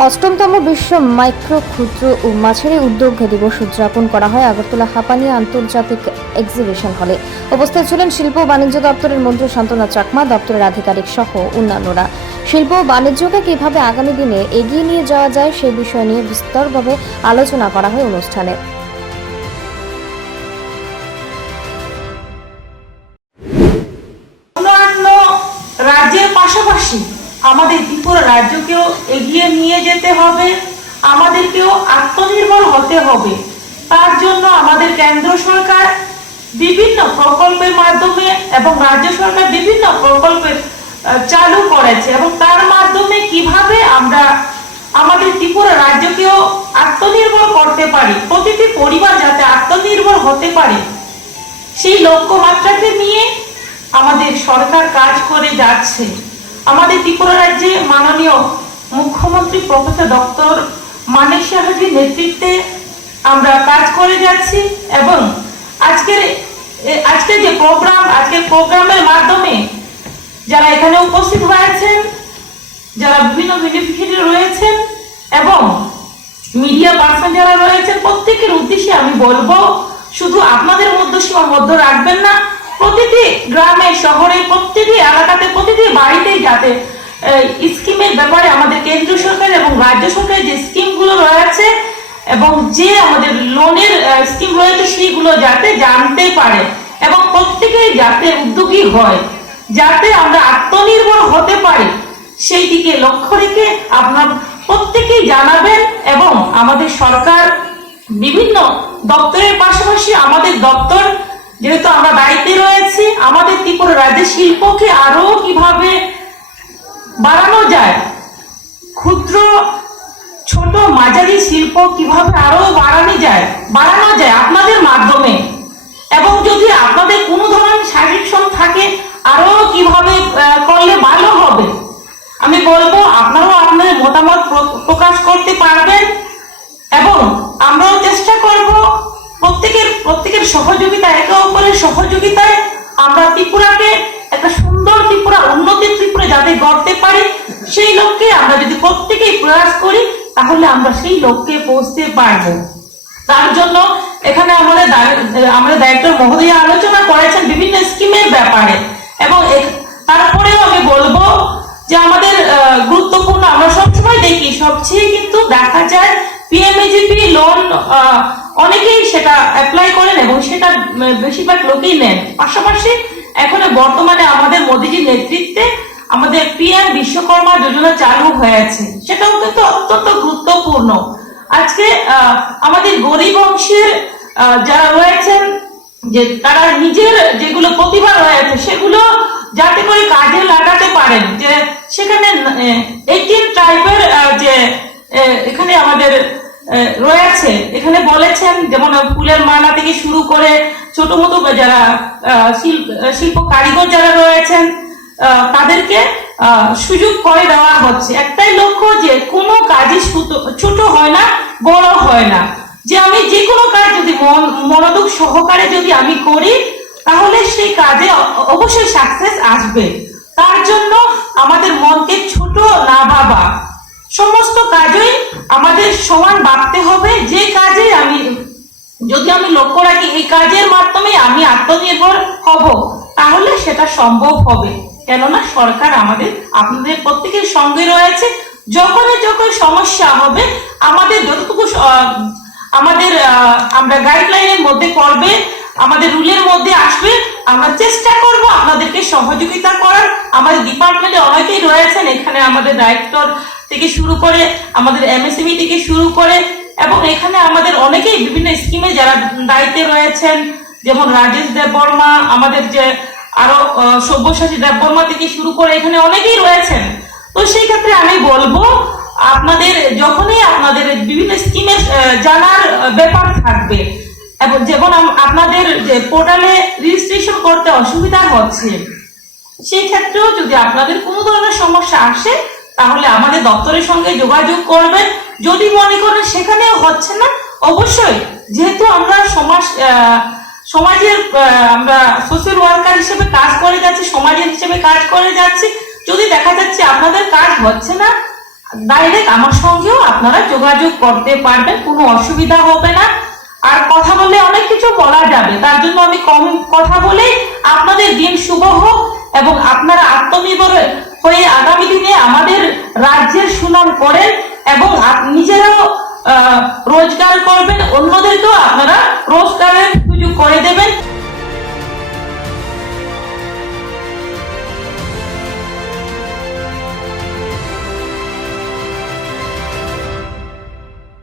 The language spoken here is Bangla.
অষ্টমতম বিশ্ব মাইক্রো ক্ষুদ্র ও মাঝারি উদ্যোগ দিবস উদযাপন করা হয় আগরতলা হাপানি আন্তর্জাতিক এক্সিবিশন হলে উপস্থিত ছিলেন শিল্প বাণিজ্য দপ্তরের মন্ত্রী শান্তনা চাকমা, দপ্তরের আধিকারিক সহ অন্যান্যরা। শিল্প ও বাণিজ্যকে কীভাবে আগামী দিনে এগিয়ে নিয়ে যাওয়া যায় সেই বিষয় নিয়ে বিস্তরভাবে আলোচনা করা হয় অনুষ্ঠানে। রাজ্যের পাশাপাশি আমাদের ত্রিপুরা রাজ্যকেও এগিয়ে নিয়ে যেতে হবে, আমাদেরকেও আত্মনির্ভর হতে হবে। তার জন্য আমাদের কেন্দ্র সরকার বিভিন্ন প্রকল্পের মাধ্যমে এবং রাজ্য সরকার বিভিন্ন প্রকল্পের চালু করেছে এবং তার মাধ্যমে কীভাবে আমরা আমাদের ত্রিপুরা রাজ্যকেও আত্মনির্ভর করতে পারি, প্রতিটি পরিবার যাতে আত্মনির্ভর হতে পারে, সেই লক্ষ্যমাত্রাকে নিয়ে আমাদের সরকার কাজ করে যাচ্ছে। আমাদের ত্রিপুরা রাজ্যে মাননীয় মুখ্যমন্ত্রী প্রফেসর ডক্টর মানিক সাহাজির নেতৃত্বে আমরা কাজ করে যাচ্ছি এবং আজকের আজকের যে প্রোগ্রাম, আজকের প্রোগ্রামের মাধ্যমে যারা এখানে উপস্থিত হয়েছেন, যারা বিভিন্ন বেনিফিশিয়ারি রয়েছেন এবং মিডিয়া পার্সন যারা রয়েছেন, প্রত্যেকের উদ্দেশ্যে আমি বলব, শুধু আপনাদের মধ্যে সীমাবদ্ধ রাখবেন না প্রতিটি গ্রামে, শহরে, প্রতিটি এলাকাতে, প্রতিটি বাড়িতেই যাতে স্কিমের ব্যাপারে আমাদের কেন্দ্রীয় সরকার এবং রাজ্য সরকারের যে স্কিমগুলো রয়েছে এবং যে আমাদের লোনের স্কিম রয়েছে সেইগুলো যাতে জানতে পারে এবং প্রত্যেকেই যাতে উদ্যোগী হয়, যাতে আমরা আত্মনির্ভর হতে পারি, সেই দিকে লক্ষ্য রেখে আপনার প্রত্যেকেই জানাবেন এবং আমাদের সরকার বিভিন্ন দপ্তরের পাশাপাশি আমাদের দপ্তর, যেহেতু আমরা দায়িত্বে রয়েছি আমাদের ত্রিপুরা রাজ্যের শিল্পকে আরও কীভাবে বাড়ানো যায়? ক্ষুদ্র, ছোট, মাঝারি শিল্প কীভাবে আরও বাড়ানো যায়? বাড়ানো যায় আপনাদের মাধ্যমে। এবং যদি আপনাদের কোনো ধরনের শারীরিক শ্রম থাকে, আরও কীভাবে করলে ভালো হবে? আমি বলব, আপনারাও আপনাদের মতামত প্রকাশ করতে পারবেন। এবং আমরাও চেষ্টা করব প্রত্যেকের প্রত্যেকের সহযোগিতা, একে অপরের সহযোগিতায় প্রয়াস করি, তাহলে আমরা সেই লক্ষ্যে পৌঁছতে পারব। তার জন্য এখানে আমাদের আমাদের ডাইরেক্টর মহোদয় আলোচনা করেছেন বিভিন্ন স্কিমের ব্যাপারে। এবং তারপরেও আমি বলব যে আমাদের গুরুত্বপূর্ণ, আমরা সবসময় দেখি, সবচেয়ে কিন্তু দেখা যায় পিএমএজিপি লোন অনেকেই সেটা অ্যাপ্লাই করেন এবং সেটা বেশিরভাগ লোকেই নেন। পাশাপাশি এখন বর্তমানে আমাদের মোদীজির নেতৃত্বে আমাদের পিএম বিশ্বকর্মা যোজনা চালু হয়েছে। সেটাও কিন্তু অত্যন্ত গুরুত্বপূর্ণ। আজকে আমাদের গরিব অংশের যারা রয়েছেন, যে তারা নিজের যেগুলো প্রতিভা রয়েছে, সেগুলো যাতে করে কাজে লাগাতে পারেন। যে সেখানে এইটিন ট্রাইবের যে এখানে আমাদের রয়েছে, এখানে বলেছেন, যেমন ফুলের মালা থেকে শুরু করে ছোট মতো যারা শিল্প কারিগর যারা রয়েছেন সুযোগ করে দেওয়া হচ্ছে। একটাই লক্ষ্য যে কোনো কাজই ছোট হয় না, বড় হয় না। যে আমি যে কোনো কাজ যদি মন- মনোযোগ সহকারে যদি আমি করি, তাহলে সেই কাজে অবশ্যই সাকসেস আসবে। তার জন্য আমাদের মনকে ছোট না ভাবা। সমস্ত কাজই আমাদের সমান ভাবতে হবে। যে কাজে আমি যদি আমি লক্ষ্য রাখি, এই কাজের মাধ্যমে আমি আত্মনির্ভর হব, তাহলে সেটা সম্ভব হবে। কেননা সরকার আমাদের আপনাদের প্রত্যেকের সঙ্গে রয়েছে। যখনই যখন সমস্যা হবে, আমাদের যতটুকু আমাদের আমরা গাইডলাইনের মধ্যে করবে আমাদের রুলের মধ্যে আসবে, আমরা চেষ্টা করব আপনাদেরকে সহযোগিতা করার। আমাদের ডিপার্টমেন্টে অনেকেই রয়েছেন, এখানে আমাদের ডাইরেক্টর থেকে শুরু করে, আমাদের এমএসএমই থেকে শুরু করে, এবং এখানে আমাদের অনেকেই বিভিন্ন স্কিমে যারা দায়িত্বে রয়েছেন, যেমন রাজেশ দেব বর্মা, আমাদের যে আরও সব্যসাচী দেববর্মা থেকে শুরু করে এখানে অনেকেই রয়েছেন। তো সেই ক্ষেত্রে আমি বলব, আপনাদের যখনই আপনাদের বিভিন্ন স্কিমে জানার ব্যাপার থাকবে, এবং যেমন আপনাদের যে পোর্টালে রেজিস্ট্রেশন করতে অসুবিধা হচ্ছে, সেই ক্ষেত্রেও যদি আপনাদের কোনো ধরনের সমস্যা আসে, তাহলে আমাদের দপ্তরের সঙ্গে যোগাযোগ করবেন। যদি মনে করেন সেখানেও হচ্ছে না, অবশ্যই যেহেতু আমরা সমাজ সমাজের আমরা সোশ্যাল ওয়ার্কার হিসেবে কাজ করে যাচ্ছি, সমাজের হিসেবে কাজ করে যাচ্ছি। যদি দেখা যাচ্ছে আপনাদের কাজ হচ্ছে না ডাইরেক্ট আমার সঙ্গেও আপনারা যোগাযোগ করতে পারবেন, কোনো অসুবিধা হবে না। আর কথা বললে অনেক কিছু বলা যাবে, তার জন্য আমি কম কথা বলে। আপনাদের দিন শুভ হোক এবং আপনারা আত্মনির্ভর হয়ে আগামী দিনে আমাদের রাজ্যের সুনাম করেন এবং নিজেরাও রোজগার করবেন। অন্যদেরকেও আপনারা রোজগারের সুযোগ করে দেবেন।